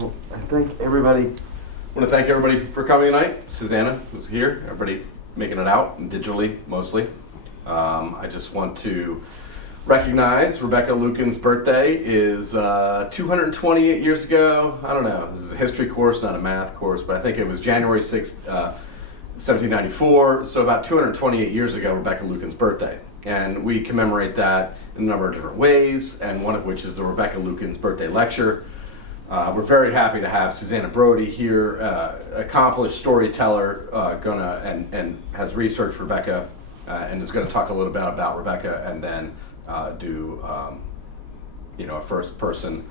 Well, I want to thank everybody for coming tonight. Susannah was here, everybody making it out, and digitally mostly. I just want to recognize Rebecca Lukens' birthday is 228 years ago. I don't know, this is a history course, not a math course, but I think it was January 6th, 1794. So about 228 years ago, Rebecca Lukens' birthday. And we commemorate that in a number of different ways, and one of which is the Rebecca Lukens birthday lecture. We're very happy to have Susannah Brody here, accomplished storyteller, and has researched Rebecca, and is going to talk a little bit about Rebecca, and then do a first-person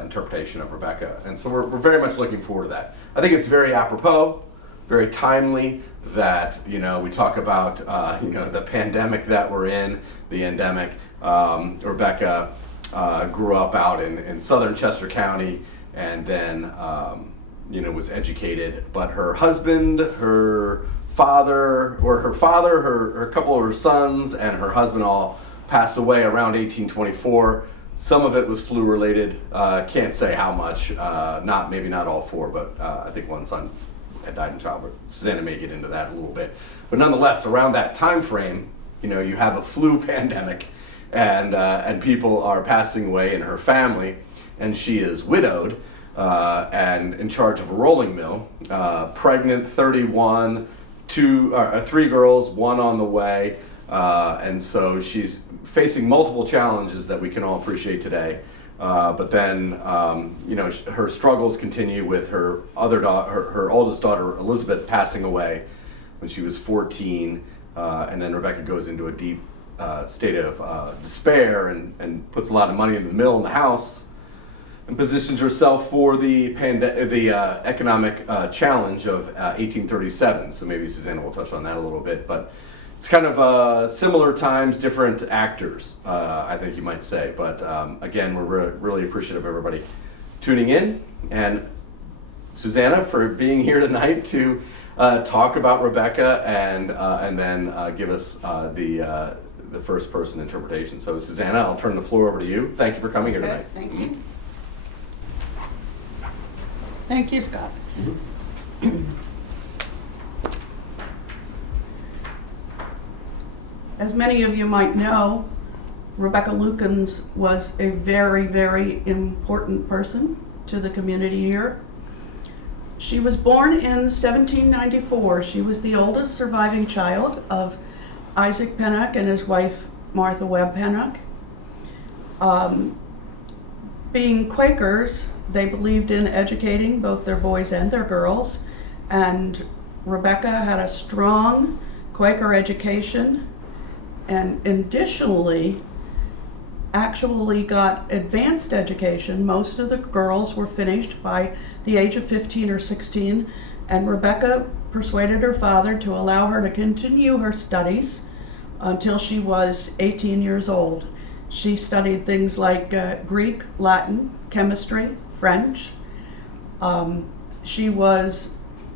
interpretation of Rebecca. And so we're very much looking forward to that. I think it's very apropos, very timely that we talk about the pandemic that we're in, the endemic. Rebecca grew up out in southern Chester County, and then was educated. But her husband, her father, her couple of her sons, and her husband all passed away around 1824. Some of it was flu related. Can't say how much. Maybe not all four, but I think one son had died in childbirth. Susannah may get into that a little bit. But nonetheless, around that time frame, you have a flu pandemic, and people are passing away in her family, and she is widowed and in charge of a rolling mill, pregnant, 31, 3 girls, 1 on the way, and so she's facing multiple challenges that we can all appreciate today. But then, her struggles continue with her oldest daughter, Elizabeth, passing away when she was 14, and then Rebecca goes into a deep state of despair and puts a lot of money into the mill and the house, and positions herself for the economic challenge of 1837. So maybe Susannah will touch on that a little bit, but it's kind of similar times, different actors, I think you might say. But again, we're really appreciative of everybody tuning in, and Susannah for being here tonight to talk about Rebecca and then give us the first person interpretation. So Susannah, I'll turn the floor over to you. Thank you for coming here tonight. Thank you. Thank you, Scott. As many of you might know, Rebecca Lukens was a very, very important person to the community here. She was born in 1794. She was the oldest surviving child of Isaac Pennock and his wife, Martha Webb Pennock. Being Quakers, they believed in educating both their boys and their girls, and Rebecca had a strong Quaker education, and additionally actually got advanced education. Most of the girls were finished by the age of 15 or 16, and Rebecca persuaded her father to allow her to continue her studies until she was 18 years old. She studied things like Greek, Latin, chemistry, French. She was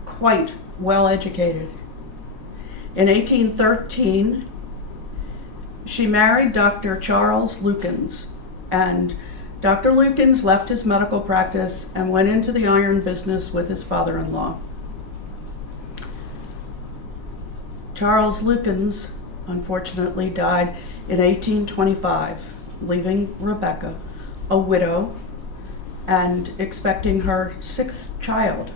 quite well educated. In 1813, she married Dr. Charles Lukens, and Dr. Lukens left his medical practice and went into the iron business with his father-in-law. Charles Lukens unfortunately died in 1825, leaving Rebecca a widow and expecting her 6th child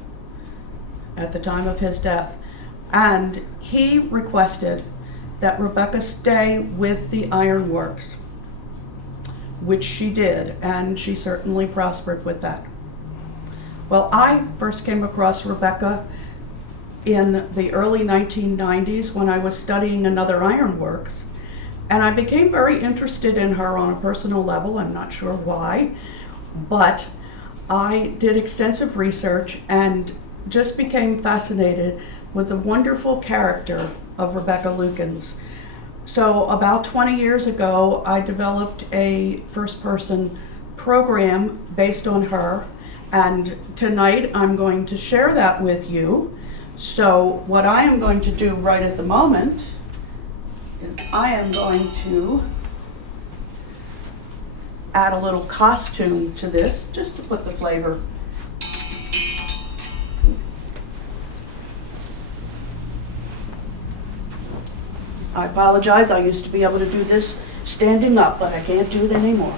at the time of his death. And he requested that Rebecca stay with the ironworks, which she did, and she certainly prospered with that. Well, I first came across Rebecca in the early 1990s when I was studying another ironworks, and I became very interested in her on a personal level. I'm not sure why, but I did extensive research and just became fascinated with the wonderful character of Rebecca Lukens. So about 20 years ago, I developed a first-person program based on her, and tonight I'm going to share that with you. So what I am going to do right at the moment is I am going to add a little costume to this, just to put the flavor I apologize, I used to be able to do this standing up, but I can't do it anymore.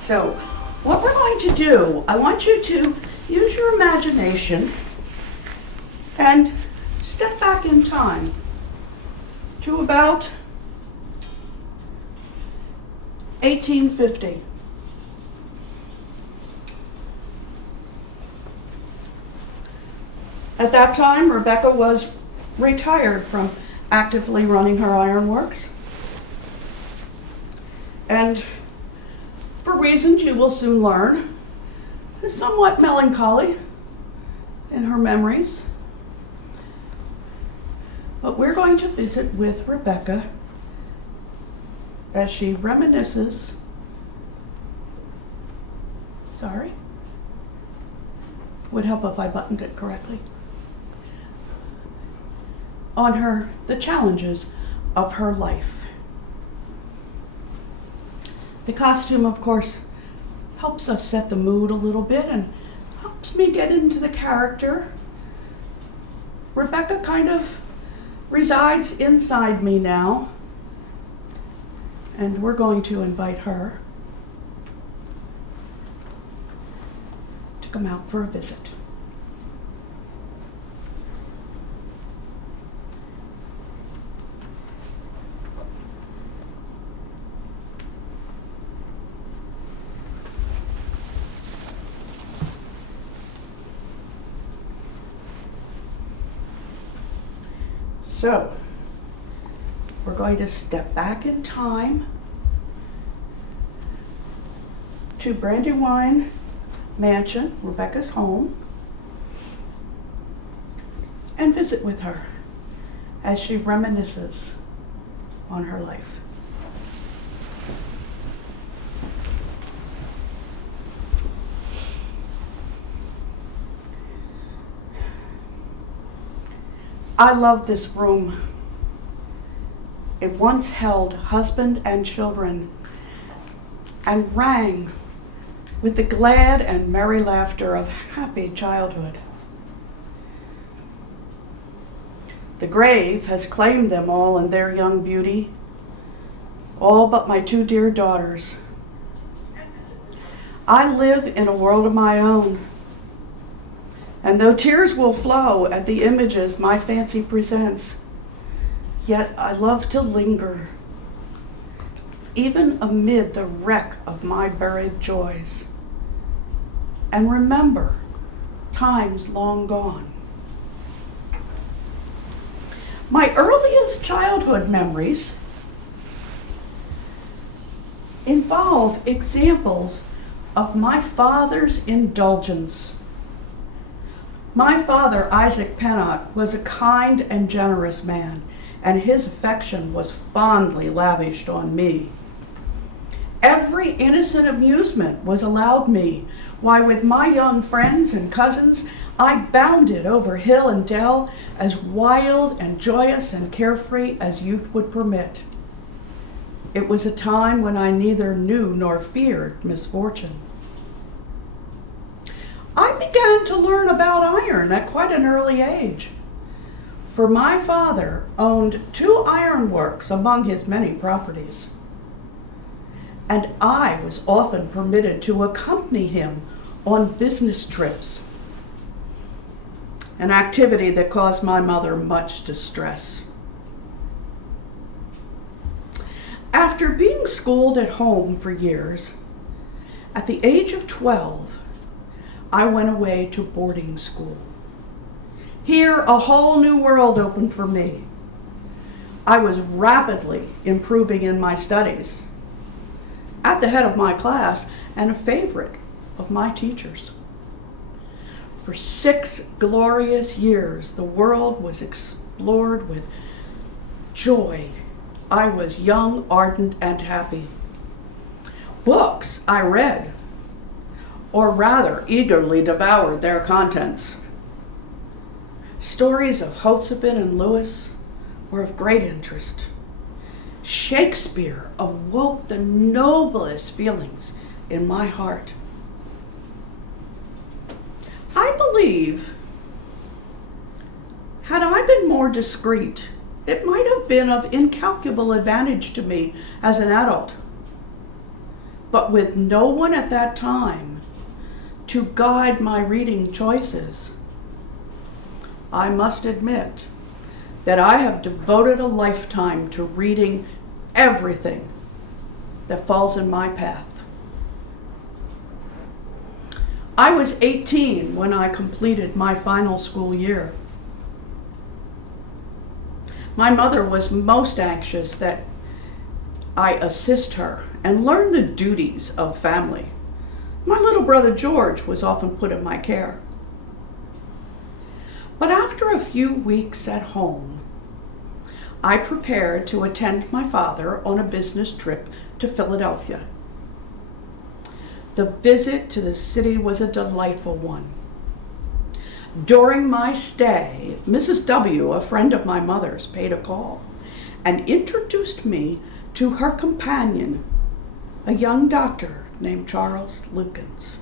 So, what we're going to do, I want you to use your imagination and step back in time to about 1850. At that time, Rebecca was retired from actively running her ironworks. And for reasons you will soon learn, is somewhat melancholy in her memories. But we're going to visit with Rebecca as she reminisces. Sorry? Would help if I buttoned it correctly. On the challenges of her life. The costume, of course, helps us set the mood a little bit and helps me get into the character. Rebecca kind of resides inside me now, and we're going to invite her to come out for a visit. So, we're going to step back in time to Brandywine Mansion, Rebecca's home, and visit with her as she reminisces on her life. I love this room. It once held husband and children and rang with the glad and merry laughter of happy childhood. The grave has claimed them all in their young beauty, all but my two dear daughters. I live in a world of my own. And though tears will flow at the images my fancy presents, yet I love to linger, even amid the wreck of my buried joys, and remember times long gone. My earliest childhood memories involve examples of my father's indulgence. My father, Isaac Pennock, was a kind and generous man, and his affection was fondly lavished on me. Every innocent amusement was allowed me, why with my young friends and cousins, I bounded over hill and dell, as wild and joyous and carefree as youth would permit. It was a time when I neither knew nor feared misfortune. I began to learn about iron at quite an early age, for my father owned 2 ironworks among his many properties, and I was often permitted to accompany him on business trips, an activity that caused my mother much distress. After being schooled at home for years, at the age of 12, I went away to boarding school. Here, a whole new world opened for me. I was rapidly improving in my studies, at the head of my class, and a favorite of my teachers. For 6 glorious years, the world was explored with joy. I was young, ardent, and happy. Books I read, or rather eagerly devoured their contents. Stories of Hosopin and Lewis were of great interest. Shakespeare awoke the noblest feelings in my heart. I believe had I been more discreet, it might have been of incalculable advantage to me as an adult. But with no one at that time to guide my reading choices, I must admit that I have devoted a lifetime to reading everything that falls in my path. I was 18 when I completed my final school year. My mother was most anxious that I assist her and learn the duties of family. My little brother George was often put in my care. But after a few weeks at home, I prepared to attend my father on a business trip to Philadelphia. The visit to the city was a delightful one. During my stay, Mrs. W., a friend of my mother's, paid a call and introduced me to her companion, a young doctor named Charles Lukens.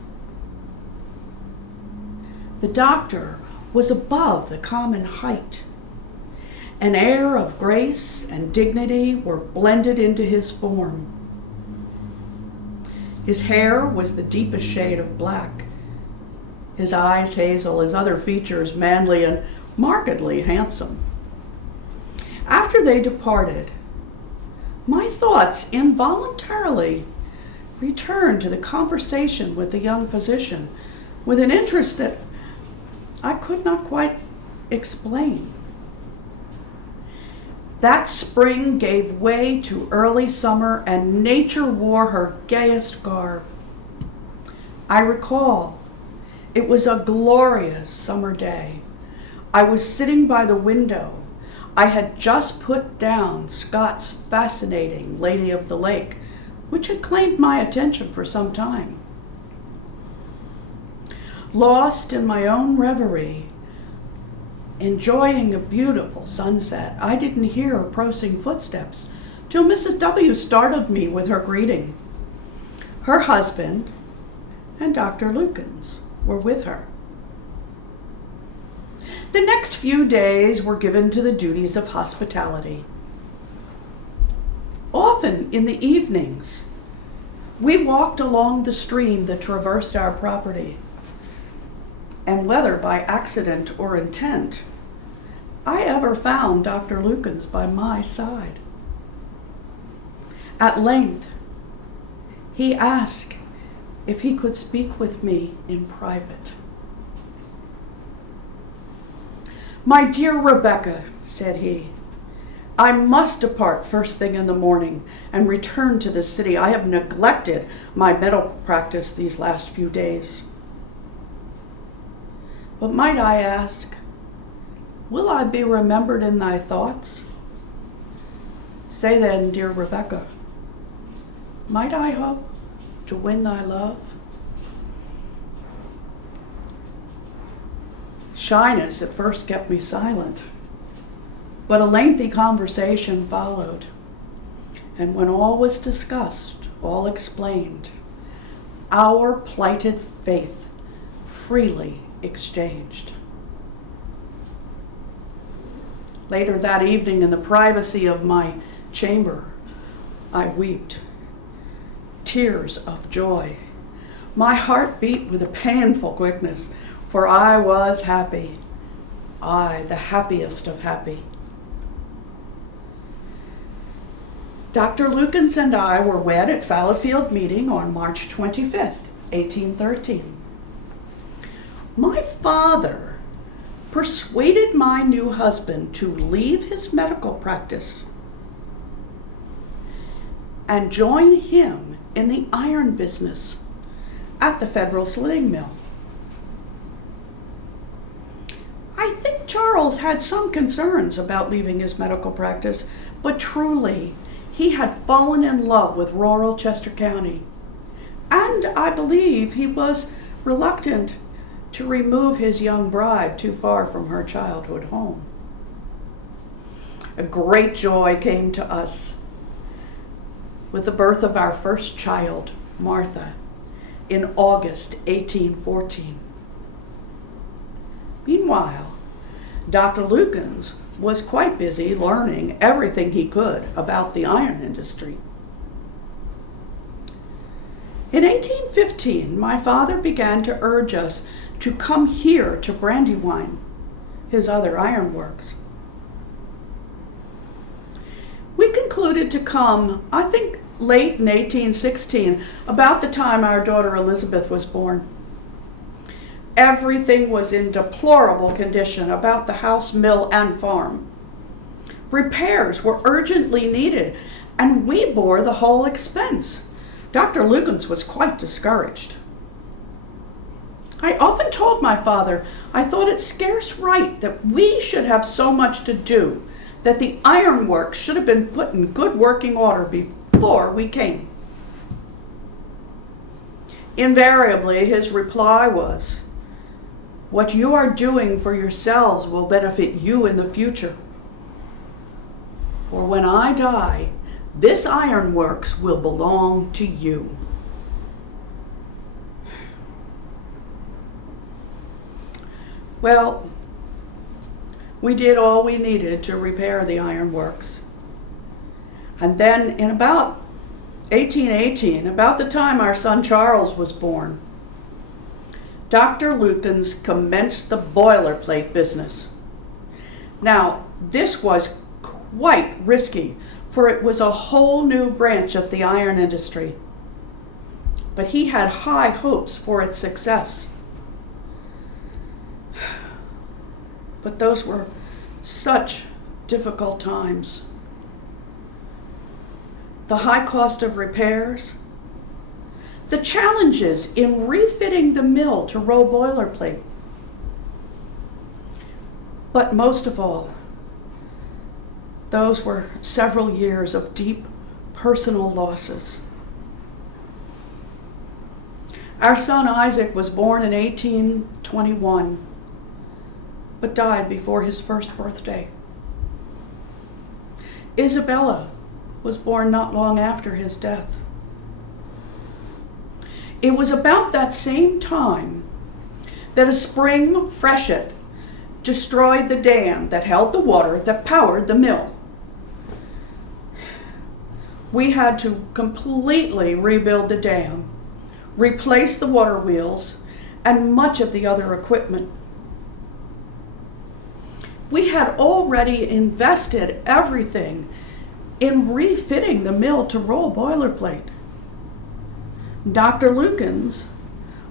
The doctor was above the common height. An air of grace and dignity were blended into his form. His hair was the deepest shade of black, his eyes hazel, his other features manly and markedly handsome. After they departed, my thoughts involuntarily returned to the conversation with the young physician with an interest that I could not quite explain. That spring gave way to early summer, and nature wore her gayest garb. I recall it was a glorious summer day. I was sitting by the window. I had just put down Scott's fascinating Lady of the Lake, which had claimed my attention for some time. Lost in my own reverie, enjoying a beautiful sunset, I didn't hear approaching footsteps till Mrs. W. startled me with her greeting. Her husband and Dr. Lukens were with her. The next few days were given to the duties of hospitality. Often in the evenings, we walked along the stream that traversed our property, and whether by accident or intent, I ever found Dr. Lukens by my side. At length, he asked if he could speak with me in private. "My dear Rebecca," said he, "I must depart first thing in the morning and return to the city. I have neglected my medical practice these last few days. But might I ask, will I be remembered in thy thoughts? Say then, dear Rebecca, might I hope to win thy love?" Shyness at first kept me silent, but a lengthy conversation followed, and when all was discussed, all explained, our plighted faith freely exchanged. Later that evening, in the privacy of my chamber, I wept tears of joy. My heart beat with a painful quickness, for I was happy, I, the happiest of happy. Dr. Lukens and I were wed at Fallowfield Meeting on March 25th, 1813. My father persuaded my new husband to leave his medical practice and join him in the iron business at the Federal Slitting Mill. I think Charles had some concerns about leaving his medical practice, but truly, he had fallen in love with rural Chester County, and I believe he was reluctant to remove his young bride too far from her childhood home. A great joy came to us with the birth of our first child, Martha, in August 1814. Meanwhile, Dr. Lukens was quite busy learning everything he could about the iron industry. In 1815, my father began to urge us to come here to Brandywine, his other ironworks. We concluded to come, I think, late in 1816, about the time our daughter Elizabeth was born. Everything was in deplorable condition about the house, mill, and farm. Repairs were urgently needed, and we bore the whole expense. Dr. Lukens was quite discouraged. I often told my father I thought it scarce right that we should have so much to do, that the ironworks should have been put in good working order before we came. Invariably, his reply was, "What you are doing for yourselves will benefit you in the future. For when I die, this ironworks will belong to you." Well, we did all we needed to repair the ironworks. And then in about 1818, about the time our son Charles was born, Dr. Lukens commenced the boilerplate business. Now, this was quite risky, for it was a whole new branch of the iron industry. But he had high hopes for its success. But those were such difficult times. The high cost of repairs, the challenges in refitting the mill to roll boilerplate, but most of all, those were several years of deep personal losses. Our son Isaac was born in 1821, but died before his first birthday. Isabella was born not long after his death. It was about that same time that a spring freshet destroyed the dam that held the water that powered the mill. We had to completely rebuild the dam, replace the water wheels, and much of the other equipment. We had already invested everything in refitting the mill to roll boilerplate. Dr. Lukens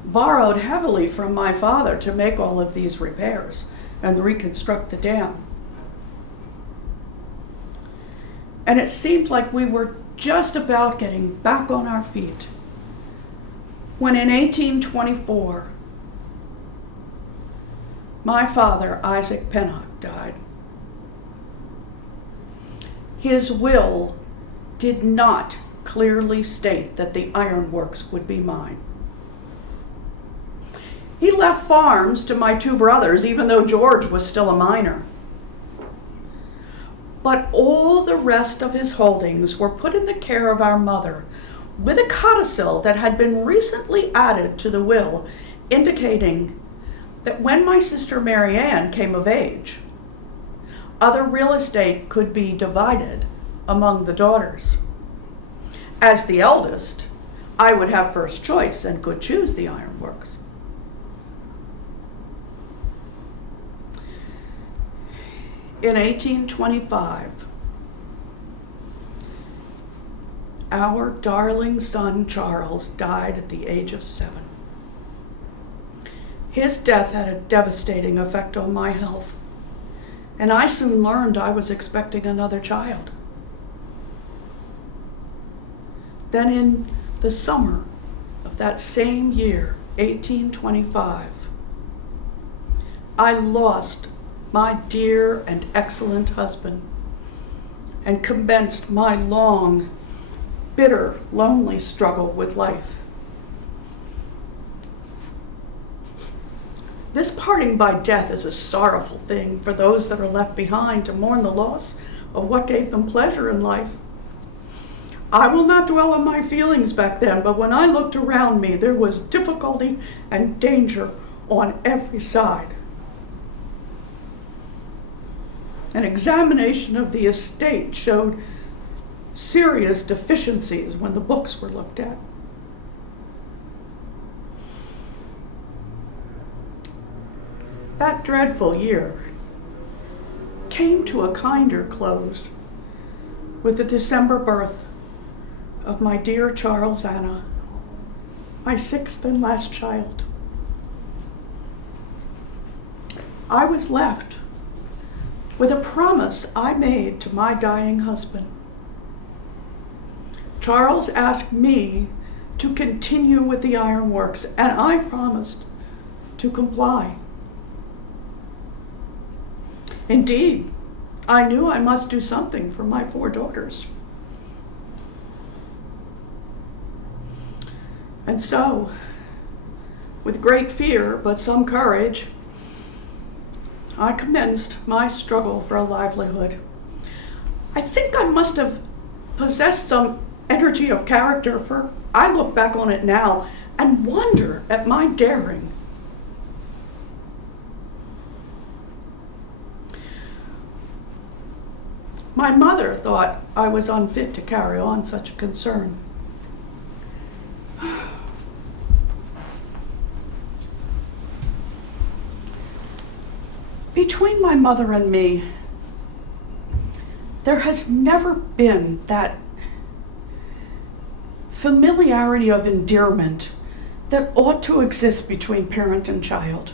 borrowed heavily from my father to make all of these repairs and reconstruct the dam. And it seemed like we were just about getting back on our feet when in 1824, my father, Isaac Pennock, died. His will did not clearly state that the ironworks would be mine. He left farms to my two brothers, even though George was still a minor. But all the rest of his holdings were put in the care of our mother, with a codicil that had been recently added to the will, indicating that when my sister Mary Ann came of age, other real estate could be divided among the daughters. As the eldest, I would have first choice and could choose the ironworks. In 1825, our darling son Charles died at the age of 7. His death had a devastating effect on my health, and I soon learned I was expecting another child. Then in the summer of that same year, 1825, I lost my dear and excellent husband and commenced my long, bitter, lonely struggle with life. This parting by death is a sorrowful thing for those that are left behind to mourn the loss of what gave them pleasure in life. I will not dwell on my feelings back then, but when I looked around me, there was difficulty and danger on every side. An examination of the estate showed serious deficiencies when the books were looked at. That dreadful year came to a kinder close with the December birth of my dear Charles Anna, my sixth and last child. I was left with a promise I made to my dying husband. Charles asked me to continue with the ironworks, and I promised to comply. Indeed, I knew I must do something for my 4 daughters. And so, with great fear but some courage, I commenced my struggle for a livelihood. I think I must have possessed some energy of character, for I look back on it now and wonder at my daring. My mother thought I was unfit to carry on such a concern. Between my mother and me, there has never been that familiarity of endearment that ought to exist between parent and child.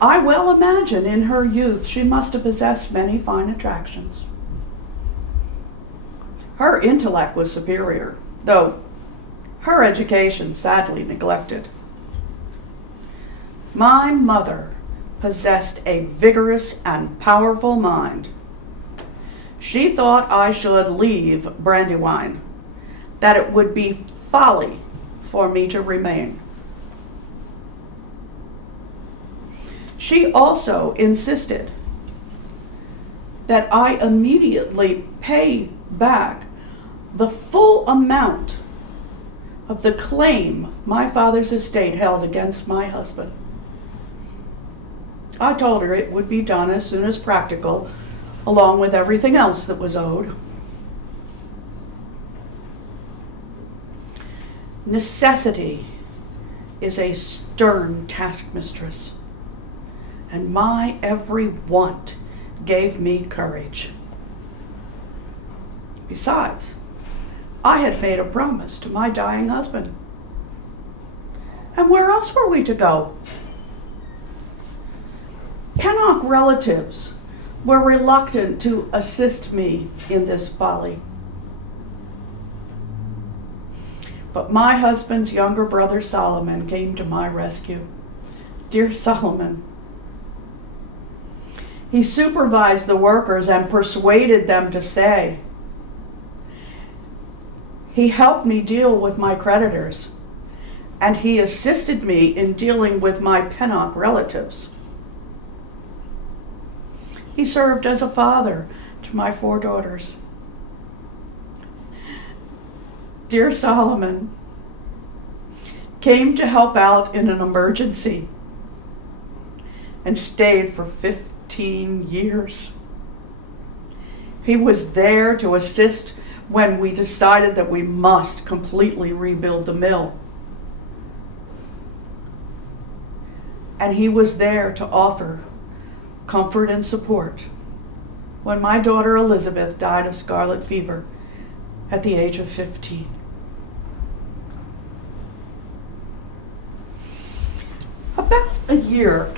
I well imagine in her youth she must have possessed many fine attractions. Her intellect was superior, though her education sadly neglected. My mother possessed a vigorous and powerful mind. She thought I should leave Brandywine, that it would be folly for me to remain. She also insisted that I immediately pay back the full amount of the claim my father's estate held against my husband. I told her it would be done as soon as practical, along with everything else that was owed. Necessity is a stern taskmistress, and my every want gave me courage. Besides, I had made a promise to my dying husband. And where else were we to go? Pennock relatives were reluctant to assist me in this folly. But my husband's younger brother Solomon came to my rescue. Dear Solomon, he supervised the workers and persuaded them to stay. He helped me deal with my creditors, and he assisted me in dealing with my Pennock relatives. He served as a father to my 4 daughters. Dear Solomon came to help out in an emergency and stayed for 15 years. He was there to assist when we decided that we must completely rebuild the mill. And he was there to offer comfort and support when my daughter Elizabeth died of scarlet fever at the age of 15. About a year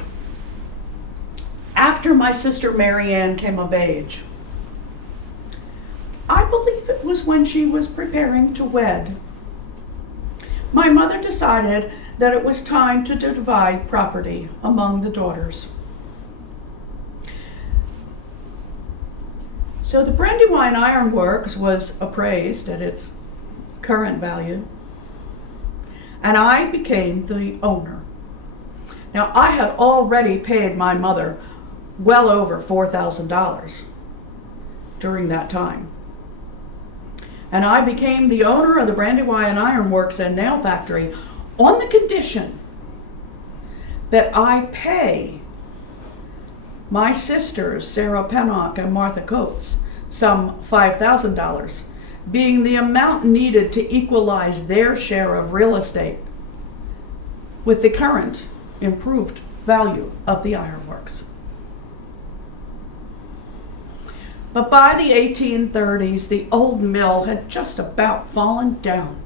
after my sister Mary Ann came of age, I believe it was when she was preparing to wed, my mother decided that it was time to divide property among the daughters. So the Brandywine Iron Works was appraised at its current value, and I became the owner. Now, I had already paid my mother well over $4,000 during that time. And I became the owner of the Brandywine Iron Works and Nail Factory on the condition that I pay My sisters, Sarah Pennock and Martha Coates, some $5,000, being the amount needed to equalize their share of real estate with the current improved value of the ironworks. But by the 1830s, the old mill had just about fallen down.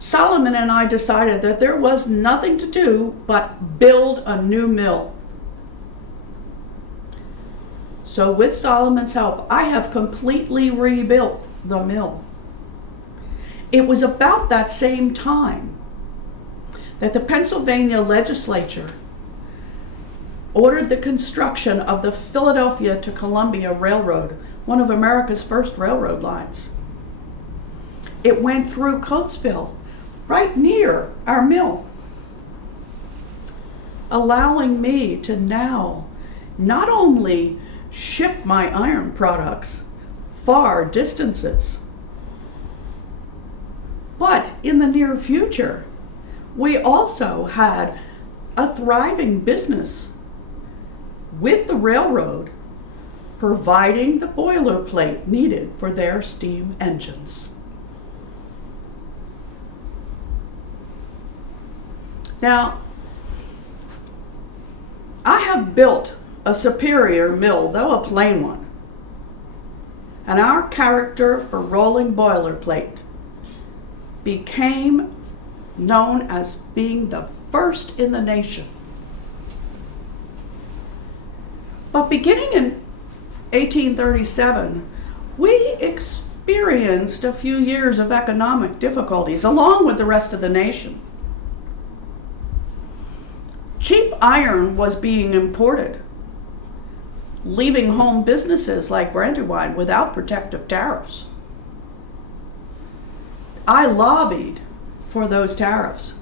Solomon and I decided that there was nothing to do but build a new mill. So with Solomon's help, I have completely rebuilt the mill. It was about that same time that the Pennsylvania legislature ordered the construction of the Philadelphia to Columbia Railroad, one of America's first railroad lines. It went through Coatesville, right near our mill, allowing me to now not only ship my iron products far distances, but in the near future, we also had a thriving business with the railroad providing the boilerplate needed for their steam engines. Now, I have built a superior mill, though a plain one, and our character for rolling boilerplate became known as being the first in the nation. But beginning in 1837, we experienced a few years of economic difficulties along with the rest of the nation. Cheap iron was being imported, leaving home businesses like Brandywine without protective tariffs. I lobbied for those tariffs.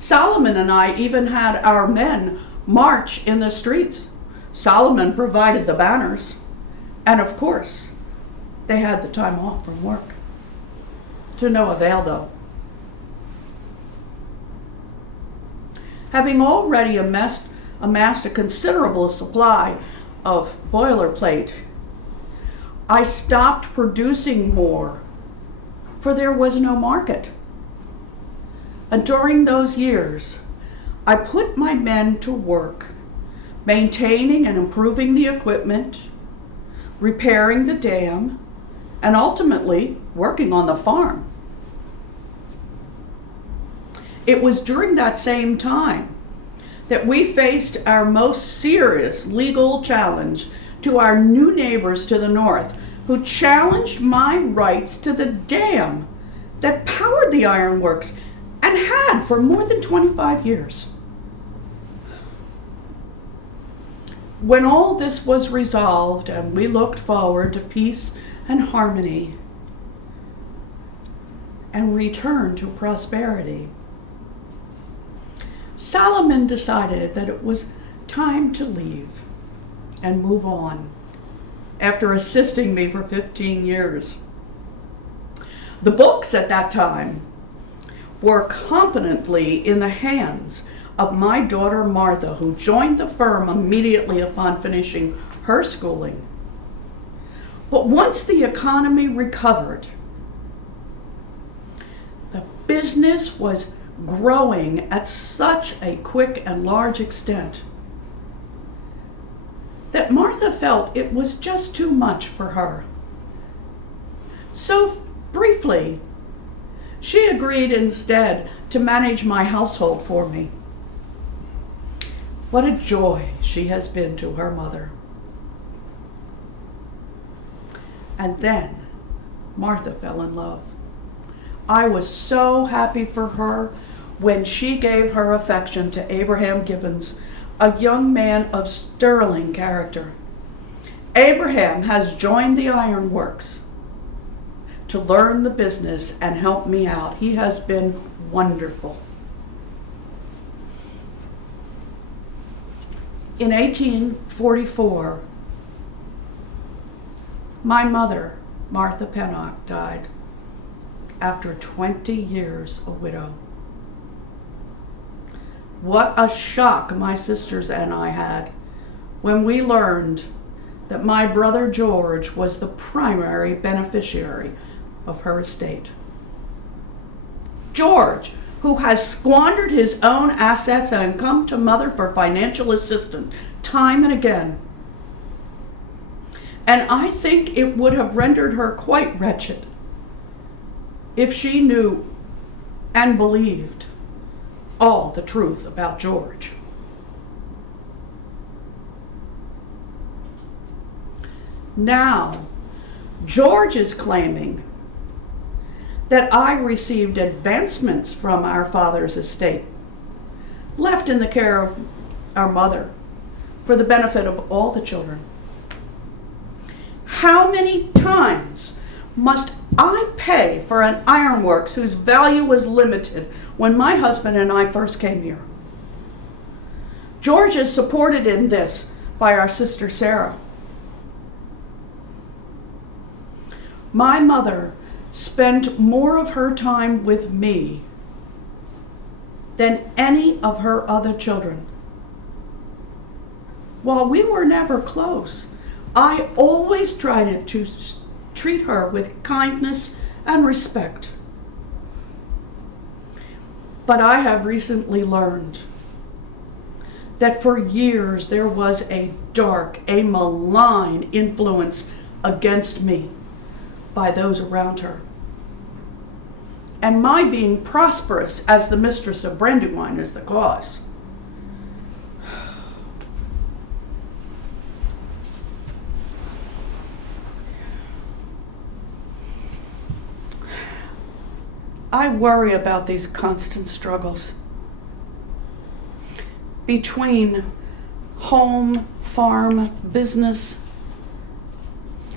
Solomon and I even had our men march in the streets. Solomon provided the banners, and of course, they had the time off from work. To no avail, though. Having already amassed a considerable supply of boilerplate, I stopped producing more, for there was no market. And during those years, I put my men to work, maintaining and improving the equipment, repairing the dam, and ultimately working on the farm. It was during that same time that we faced our most serious legal challenge to our new neighbors to the north, who challenged my rights to the dam that powered the ironworks and had for more than 25 years. When all this was resolved and we looked forward to peace and harmony and return to prosperity, Solomon decided that it was time to leave and move on after assisting me for 15 years. The books at that time were competently in the hands of my daughter Martha, who joined the firm immediately upon finishing her schooling. But once the economy recovered, the business was growing at such a quick and large extent that Martha felt it was just too much for her. So briefly, she agreed instead to manage my household for me. What a joy she has been to her mother. And then Martha fell in love. I was so happy for her when she gave her affection to Abraham Gibbons, a young man of sterling character. Abraham has joined the ironworks to learn the business and help me out. He has been wonderful. In 1844, my mother, Martha Pennock, died after 20 years a widow. What a shock my sisters and I had when we learned that my brother George was the primary beneficiary of her estate. George, who has squandered his own assets and come to Mother for financial assistance time and again. And I think it would have rendered her quite wretched if she knew and believed all the truth about George. Now, George is claiming that I received advancements from our father's estate, left in the care of our mother, for the benefit of all the children. How many times must I pay for an ironworks whose value was limited when my husband and I first came here? George is supported in this by our sister Sarah. My mother spent more of her time with me than any of her other children. While we were never close, I always tried to treat her with kindness and respect. But I have recently learned that for years there was a dark, a malign influence against me by those around her. And my being prosperous as the mistress of Brandywine is the cause. I worry about these constant struggles between home, farm, business.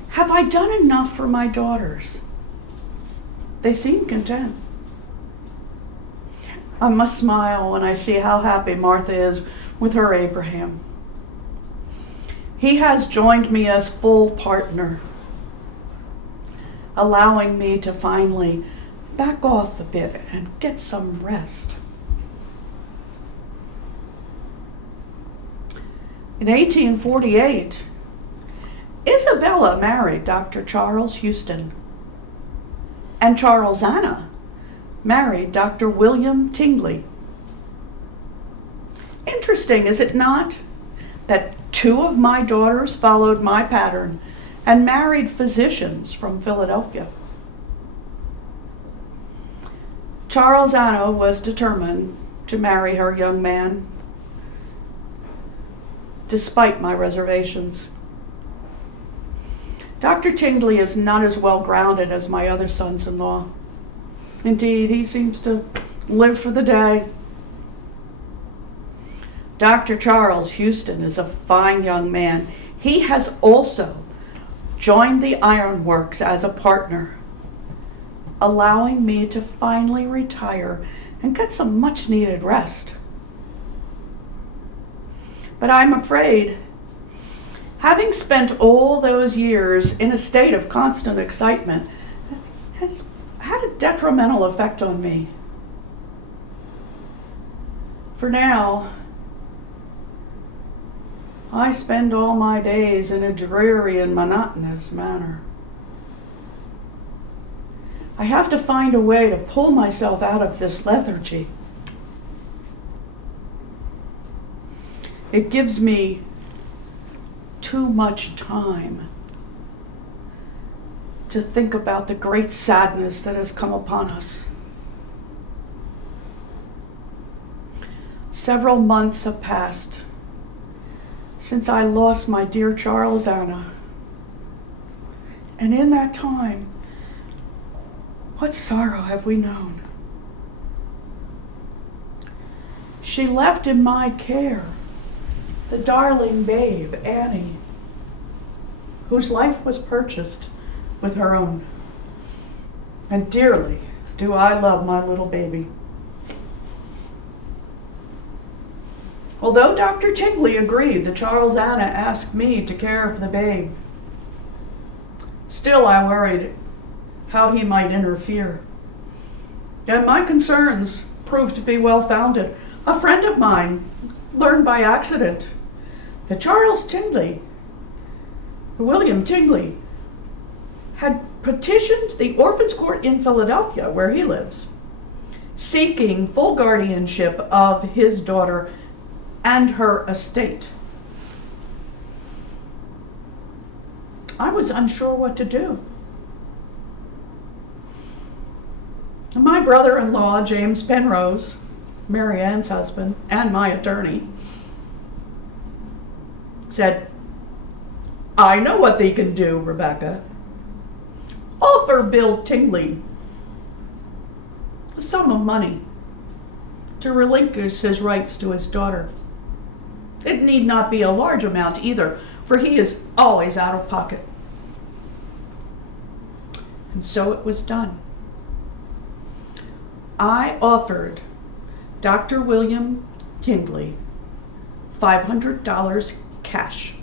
Have I done enough for my daughters? They seem content. I must smile when I see how happy Martha is with her Abraham. He has joined me as full partner, allowing me to finally back off a bit and get some rest. In 1848, Isabella married Dr. Charles Houston, and Charles Anna married Dr. William Tingley. Interesting, is it not, that two of my daughters followed my pattern and married physicians from Philadelphia? Charles Anna was determined to marry her young man, despite my reservations. Dr. Tingley is not as well grounded as my other sons-in-law. Indeed, he seems to live for the day. Dr. Charles Houston is a fine young man. He has also joined the ironworks as a partner, allowing me to finally retire and get some much-needed rest. But I'm afraid, having spent all those years in a state of constant excitement, has had a detrimental effect on me. For now, I spend all my days in a dreary and monotonous manner. I have to find a way to pull myself out of this lethargy. It gives me too much time to think about the great sadness that has come upon us. Several months have passed since I lost my dear Charles Anna. And in that time, what sorrow have we known? She left in my care the darling babe, Annie, whose life was purchased with her own. And dearly do I love my little baby. Although Dr. Tingley agreed that Charles Anna asked me to care for the babe, still I worried how he might interfere. And my concerns proved to be well-founded. A friend of mine learned by accident that William Tingley, had petitioned the Orphans Court in Philadelphia, where he lives, seeking full guardianship of his daughter and her estate. I was unsure what to do. My brother-in-law, James Penrose, Mary Ann's husband, and my attorney, said, "I know what they can do, Rebecca. Offer Bill Tingley a sum of money to relinquish his rights to his daughter. It need not be a large amount either, for he is always out of pocket." And so it was done. I offered Dr. William Tingley $500 cash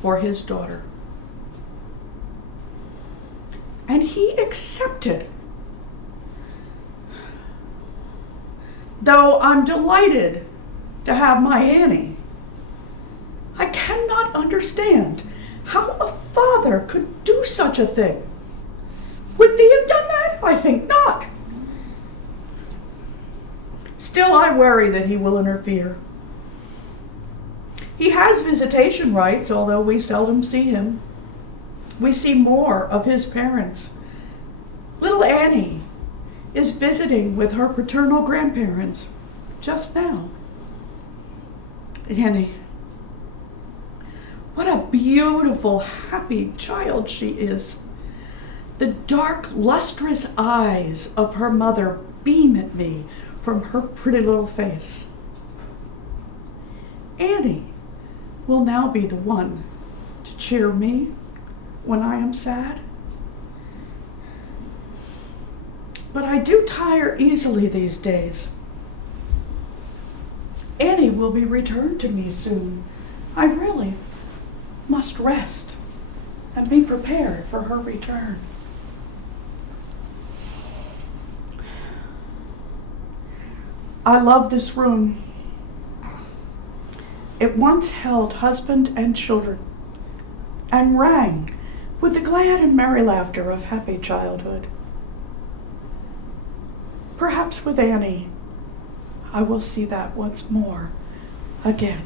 for his daughter. And he accepted. Though I'm delighted to have my Annie, I cannot understand how a father could do such a thing. Would he have done that? I think not. Still, I worry that he will interfere. He has visitation rights, although we seldom see him. We see more of his parents. Little Annie is visiting with her paternal grandparents just now. Annie, what a beautiful, happy child she is. The dark, lustrous eyes of her mother beam at me from her pretty little face. Annie will now be the one to cheer me when I am sad. But I do tire easily these days. Annie will be returned to me soon. I really must rest and be prepared for her return. I love this room. It once held husband and children and rang with the glad and merry laughter of happy childhood. Perhaps with Annie, I will see that once more again.